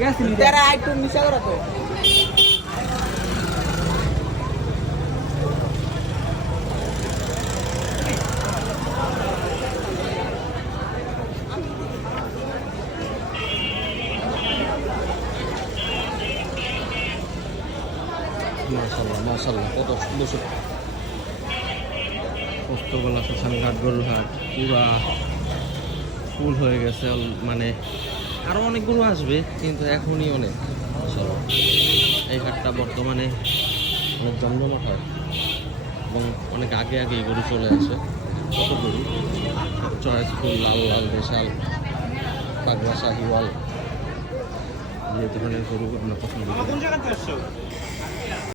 तेरा आइटम मिसा करा तो মাশাআল্লাহ মাশাআল্লাহ কত সুন্দর পোস্তগোলা শ্মশানঘাট গরুরহাট পুরা ফুল হয়ে গেছে মানে আরও অনেক গরু আসবে কিন্তু এখনই অনেক চলো এই হাটটা বর্তমানে অনেক জমজমাট হয় এবং অনেক আগে আগে এই গরু চলে আসে কত গরু চয়েস ফুল লাল লাল বিশাল পাগলা শাহিওয়াল যে ধরনের গরু আমরা পছন্দ করি